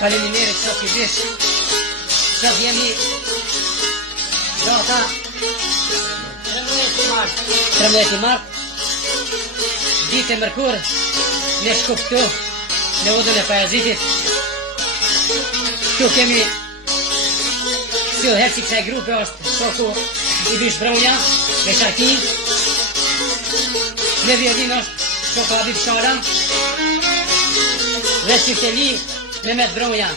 Faleminderit që i bish, që jemi data 13 mart, ditë e mërkur, ne shku këtu, në udhën e Pajazitit. Këtu kemi silhet që kësaj grupe është shoku i bish Bronja, me Shakin, me violin është shoku Habib Sharam, dhe Shifteli, Mehmet Bronja.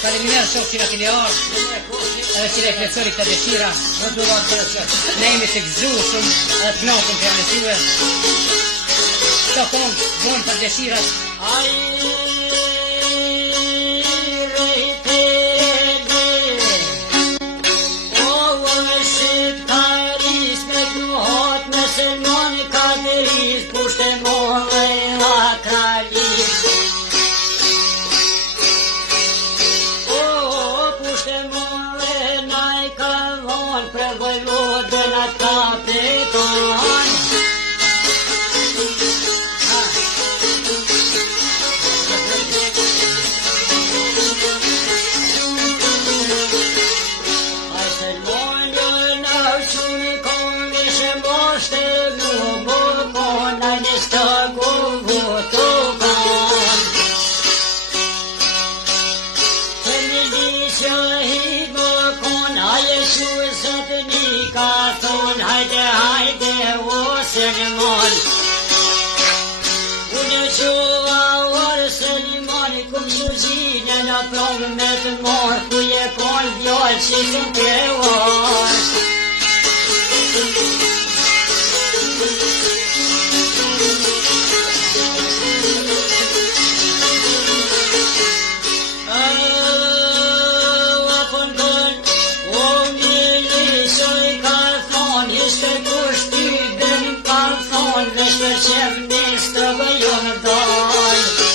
Faleminderit shok që na keni ardhur, edhe që ne plotësoni këtë dëshira. Ne jemi të gëzuar edhe të kënaqur për janë tuaj. Këto këngë vjen për dëshirat. Me të morë, ku je konë vjallë që të më krevarë. Apën kënë, o mili, që i ka thonë, ishte kushty, dhe në ka thonë, dhe shpër qef nisë të bëjonë dojnë.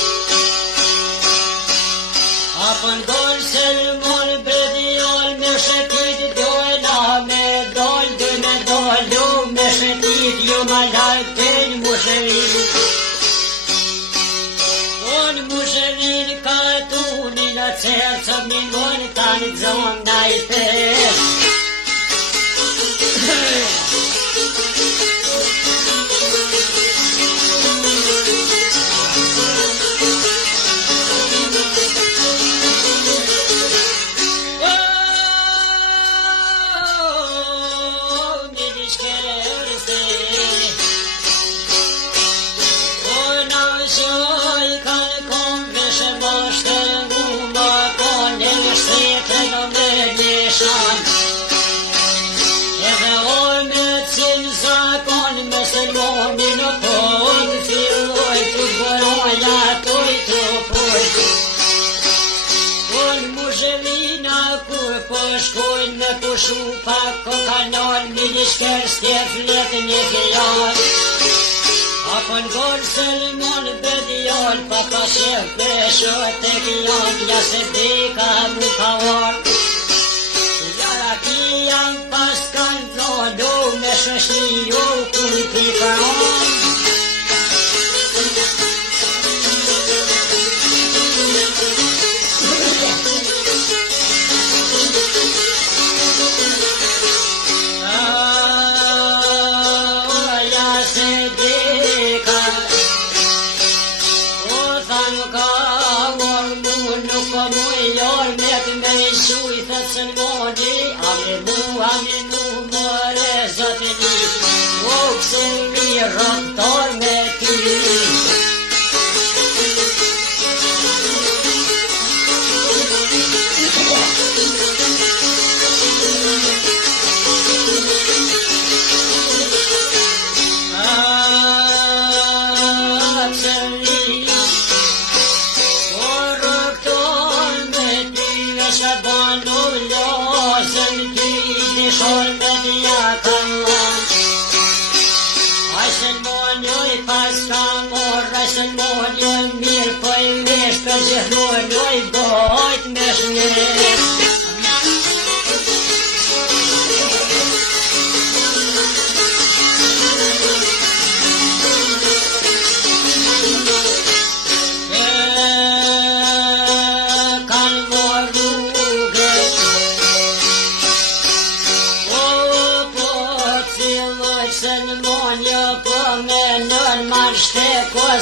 Apën dollë se lëmonë bredjallë, me shetit dojna, me dollë, dhe me dollë, me shetit ju ma lajtë të një mushërin. Unë mushërin ka tuni në cërë, që më ngonë ta në zonë në i tërë. Shkojnë me pushu pak ko kanal, minister stjef letë një fjalë. Apën gorë se limon bedjall, pa ka shef pesho të kjan, ja se deka mu ka varë. Jara ki janë pas kanë zodo, me shëshni jo ku i pikaron. Rëntor me ty.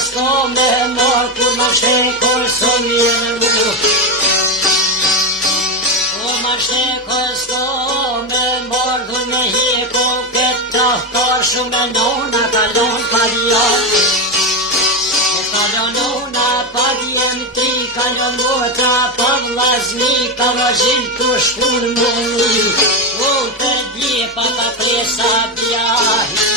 S'ko me mor, kur ma shtekor s'ko mirë mu. Kur ma shtekor s'ko me mor, dhur me hiko këtë trahtar shumë nona kalon pa djan. Kalon nona pa djan ti, kalon motra pa vlazni, ka vazhin të shkur mëni. Të dje pa ka presa bjahi.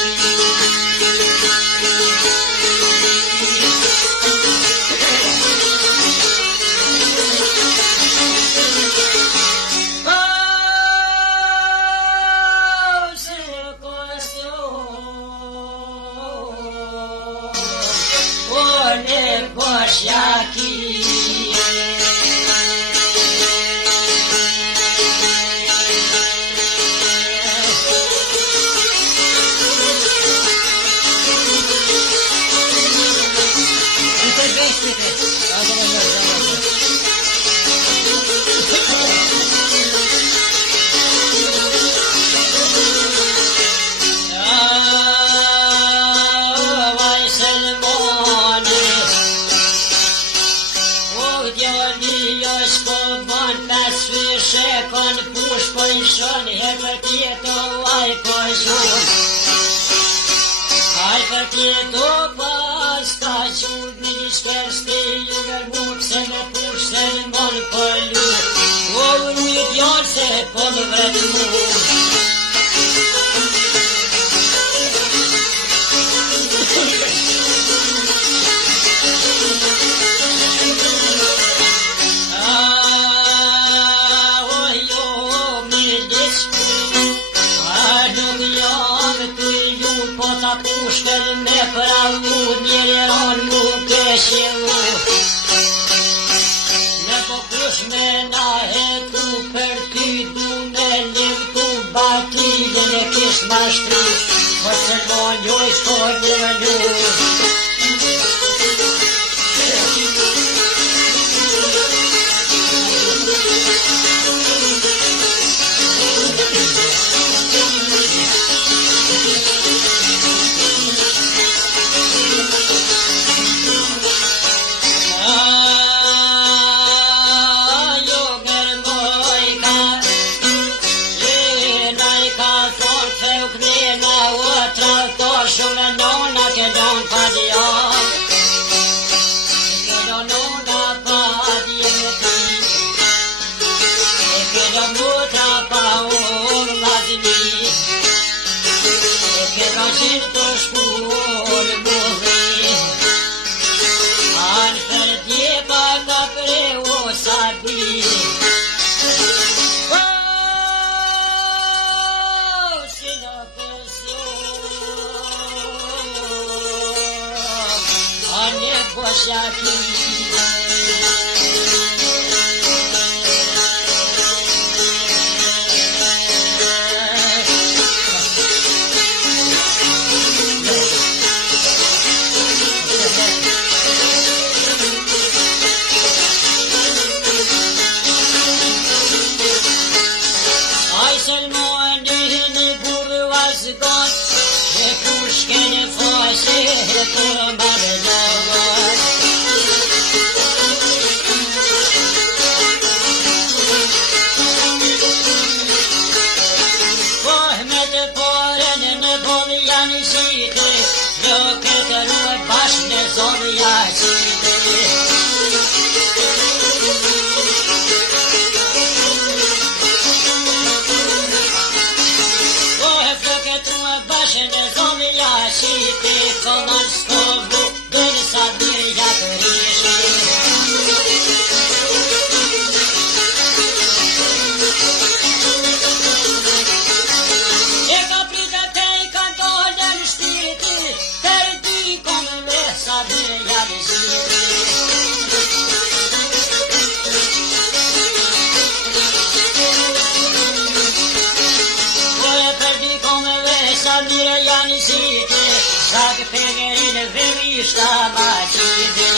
tire janë qite, shak pengerin vërishta ma qite.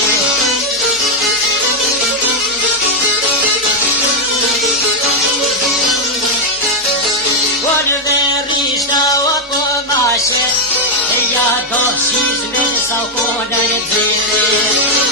Por vërishta o po mashe, e ja do qizme sa kone e dzire.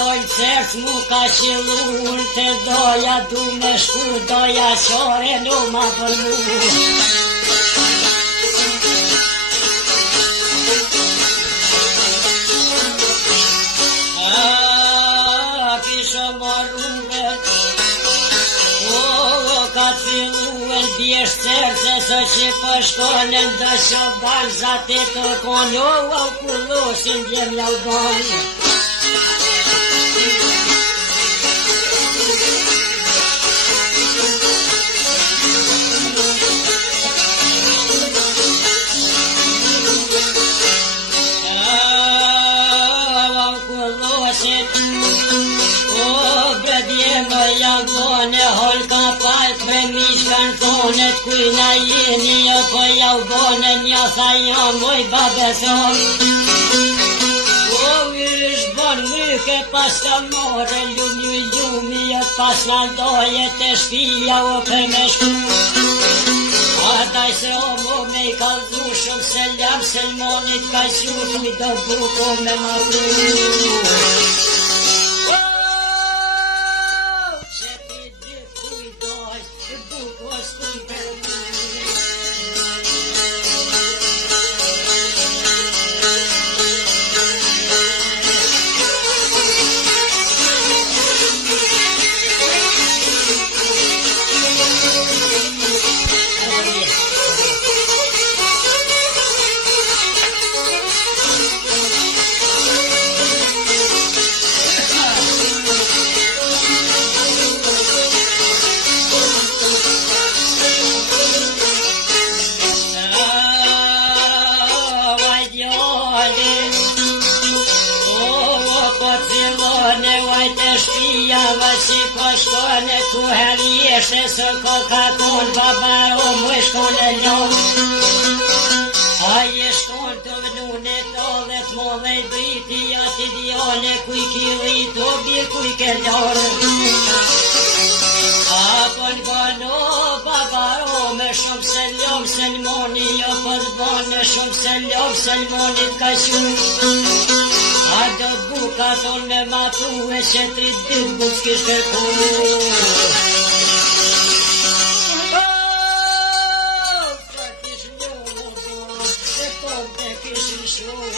dojnë cerc mu ka qilun, te doja du me shku, doja qore nu ma për mu. Kisha marruve, ka të filluen bjesht cerce, së që pështonen dhe shaban, zate të konjo, au kullosin djem lauban. Holka pat pre mishkan thonet kujna jeni po jau bone nja tha jam moj babeson. Ish bon myke pas ka more ljumi pas na doje te shpia o për me shku. Ataj se o mo me i kalzu shumë se ljam selmonit ka qytu i do buko me ma pru. Si pashkone ku herjeshe së koka kon baba o më shkone ljon. A je shkon të vnune të dhe të modhe i driti ati djone kuj kili të bje kuj ke ljarë. Apo n'gano baba o me shumë se ljom se n'moni jo për bane shumë se ljom se n'monit ka shumë. A do buka ton me matu e që 3 dit buk s'kish kërku. Sa kish ljohë e ton te kishin shumë.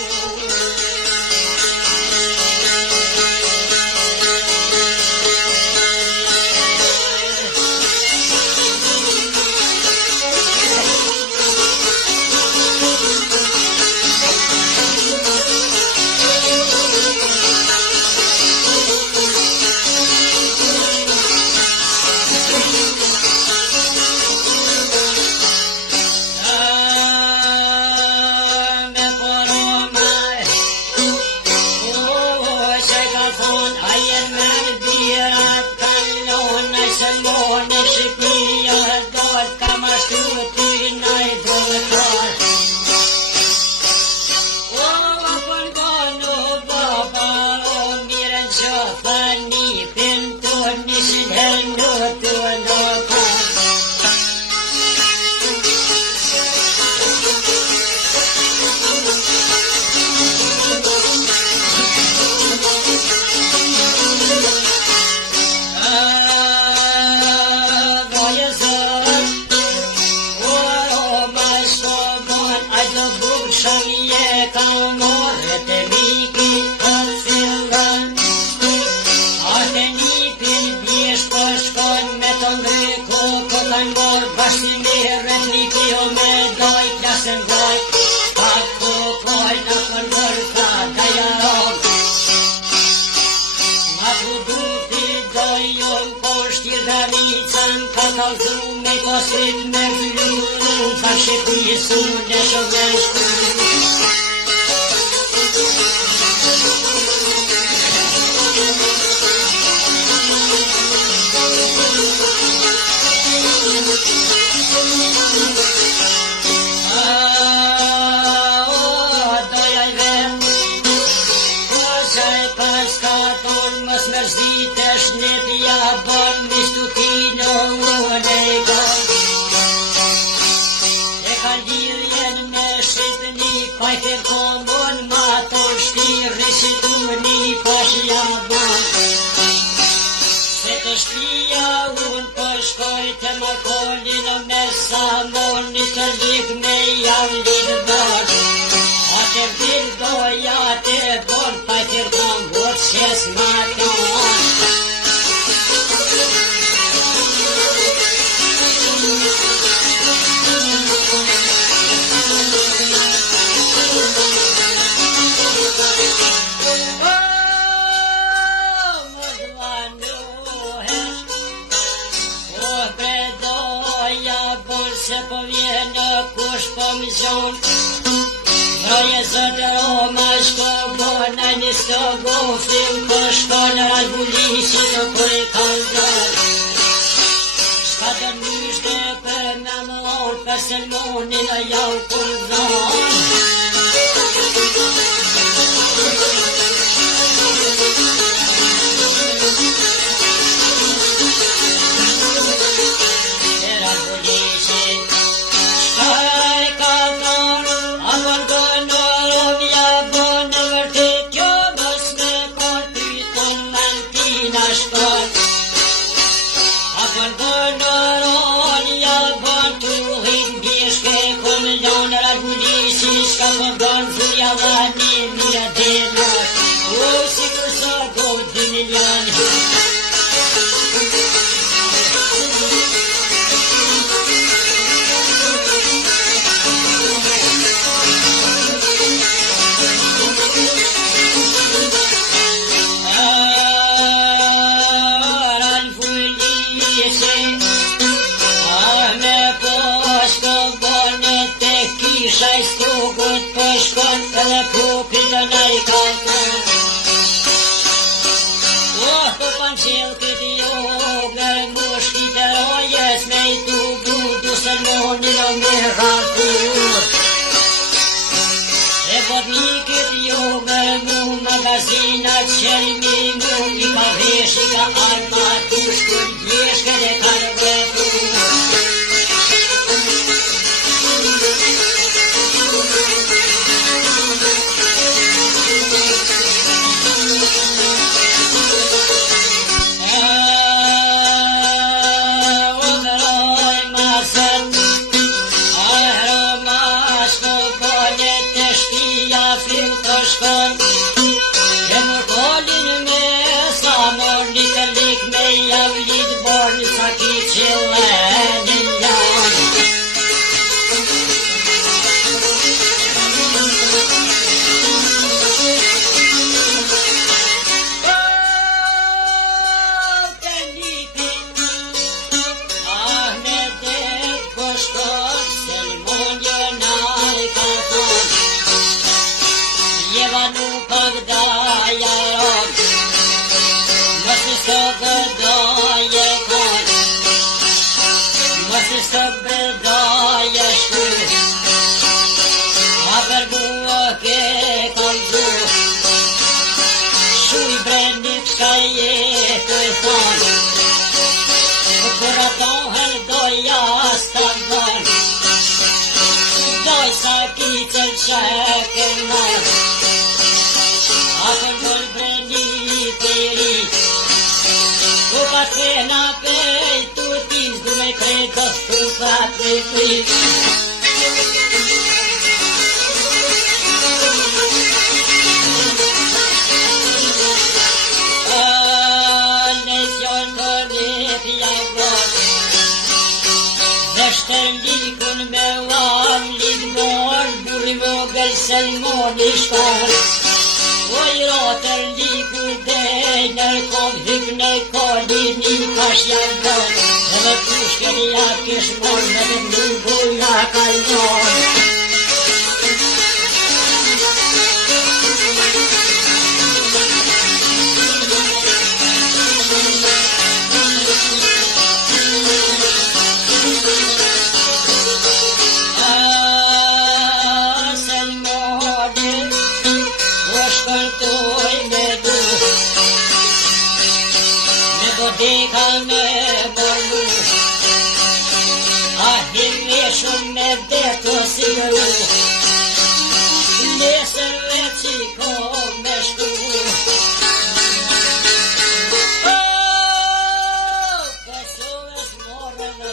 Shqipëni Te shtëpia unë po shkoj te më kolin me samoni të lik me javlin bërë. Ate vdil doja te bon pa të rgon vot shes ma ton. Se po vjenë kush po më zonë Vraje zëtë Roma shko bona një stogo Film po shko në Ralbulisi në për e kalzor Shka të mishte për me më orë për Selmoni në jau kur zonë Shaj stogut për shkon edhe popin në i kalton po pan qel këtë jogë mushkit e rojes me i tugu du Selmoni në me rratur e vodnikit jogë mu magazinat qelmi mu i ka veshi ka armatur shkën gjeshke dhe karbetur Selmoni shkon Oj rotër liku dhe nër kom hyk në kolin një kash janë don edhe pushke një akish mon edhe nugu nga kalon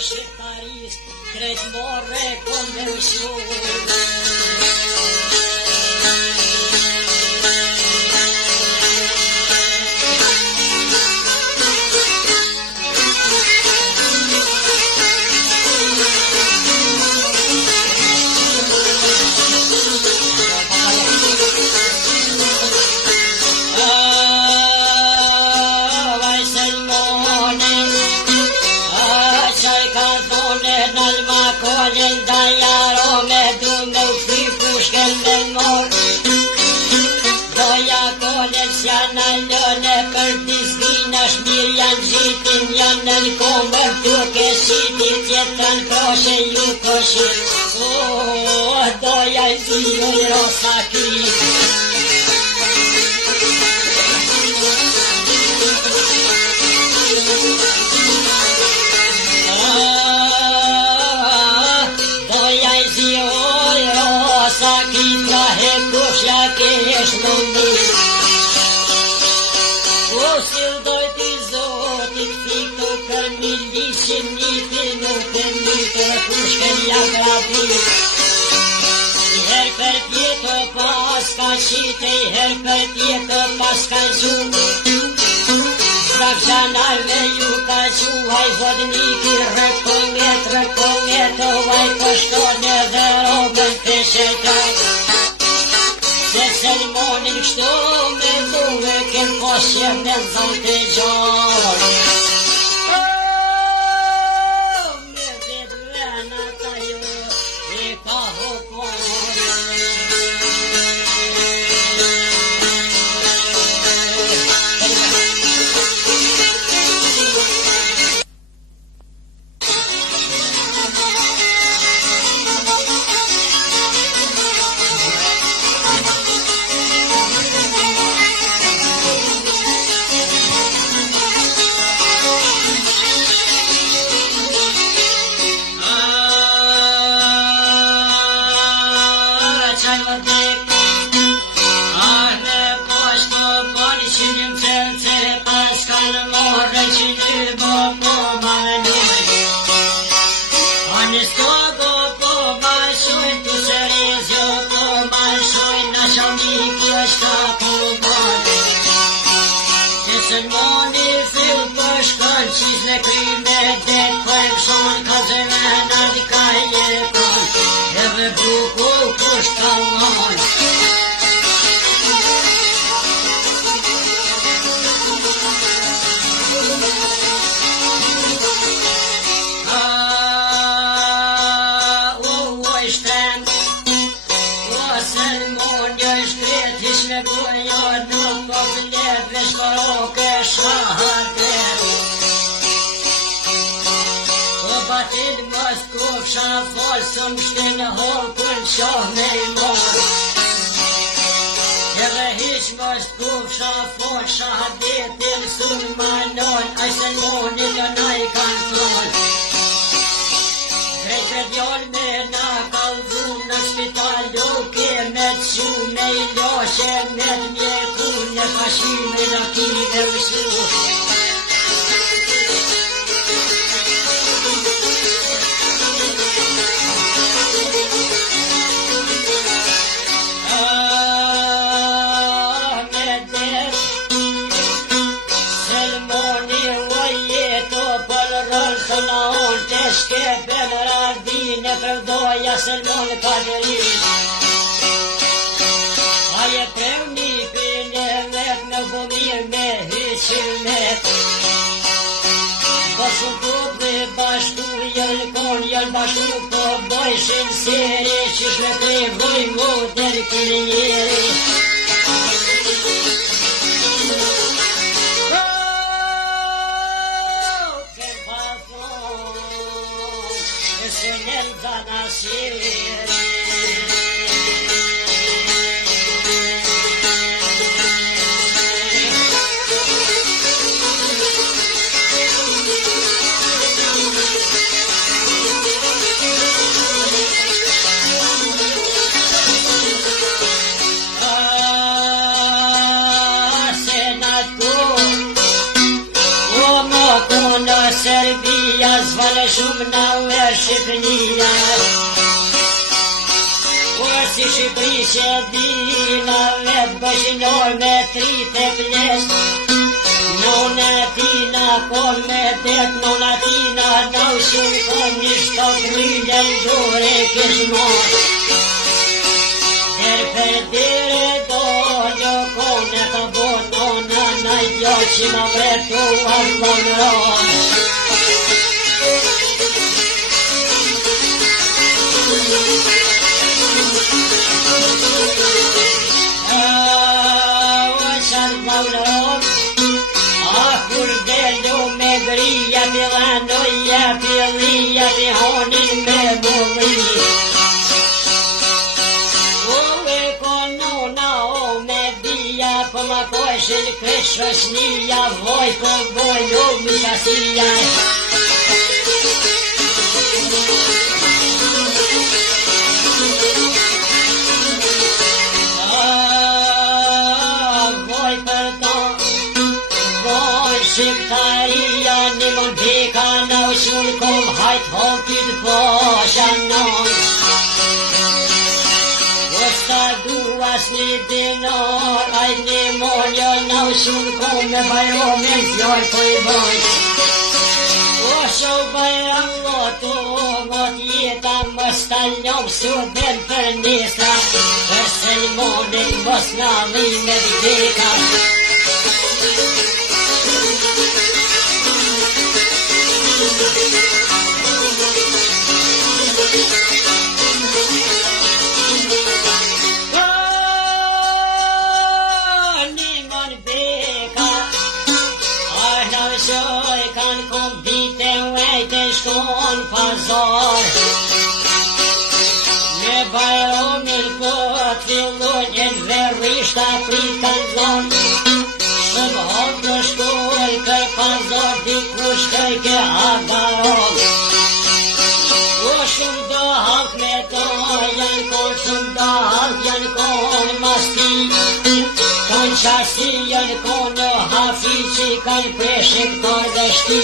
shqiptaris, krejt more kom me ushu. Janë në komër të keshiti tjetën proshe ju këshit. Doja I ziju I rosa kri. Doja I ziju I rosa kri, trahe kushja kesh në mi. Usil dojt I zotit fiktu kër milishin niti nuk e nite kushken ja grabi. I her për tjetë pas ka qite, I her për tjetë pas ka gjumë. Zdrav gjanarve ju ka gjuhaj vodniki rëkomet, vaj pështone dhe robën të shetaj. Se Selmonin kështu me duhe kem posje me zonë të gjallë. Me vetë vena ta ju I ka hopone. Selmon Kaderin Aje prevni pile vet në vomir me hyqimet Basu kupli bashku jëll bashku po bojshin seri Qish me prevoj mu del kërjeri Serbia falë shumë na e Shqipënia. Por si Shqipëri që dina vetë bëshinor me trite ples. Nona tina kon me tet, nona tina nau shumë kon një shtok mille gjore kishmon. Der për dire do një kone të bon, nona najtjo që më vretu allon ron. Kur deldo me grija, pilanoja, pilija, pihonin me bulli. O e konona, o me bia, po ma koshin këshoshnija, voj po boj lumë qasia. Shqiptaria një më dheka në ushur kom hajt hokit po shanon. Osta duas një dinar, ajt një monjo në ushur kom me bajromin zjoj po i boj. O sho bajram loto, mot jeta më stalnjom suden për nisa, për selmonin mos në me dheka. Shkon pazar me bajromin për fillon e në verishta prikan zon. Shumë hop në shkoj kër pazar dikush kër ke hagaron. O shumë do hap me to janë kon, shumë do hap janë kon masti. Kanë qasi janë kon në hafi që kanë preshik të dështi.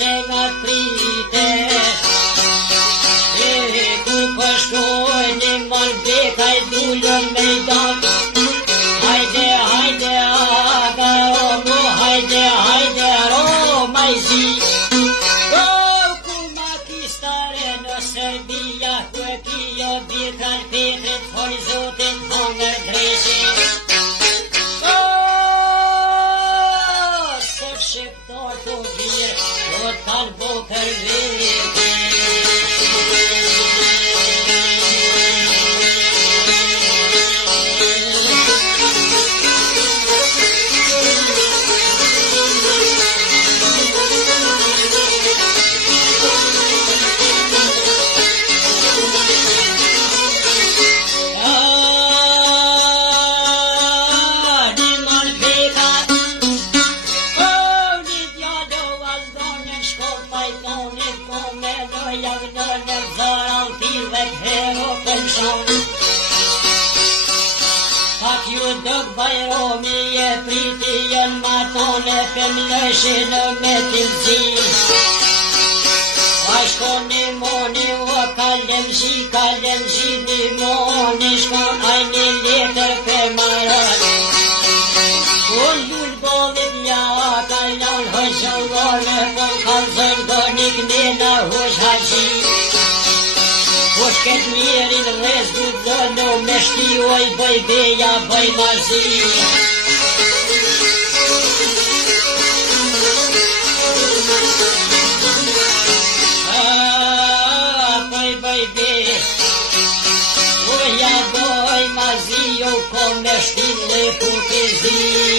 Se nga prite e ku pëshkoj një mën bekaj dullën me dan. Hajde, hajde, aga romo, hajde, hajde, romajzi. O, ku makistare në Serbia, ku e kijo birkan Petrit, horizotin hongër dresi. Shqiptar të gjirë, do t'kanë bo për vete. Pak ju dëk bajromi e priti jen matone për mleshin me t'ilzi. A shkoni moni o kalemzi një moni shkon aj një letër për marat. O lull bolit ja kalon hëzëllone për kalzën gënik nena hëz hazi. Kush ket njerin rrez du dëno me shtioj bëj beja bëj mazi. Bëj bëj bej, uja bëj mazi, jo po me shtin le putezi.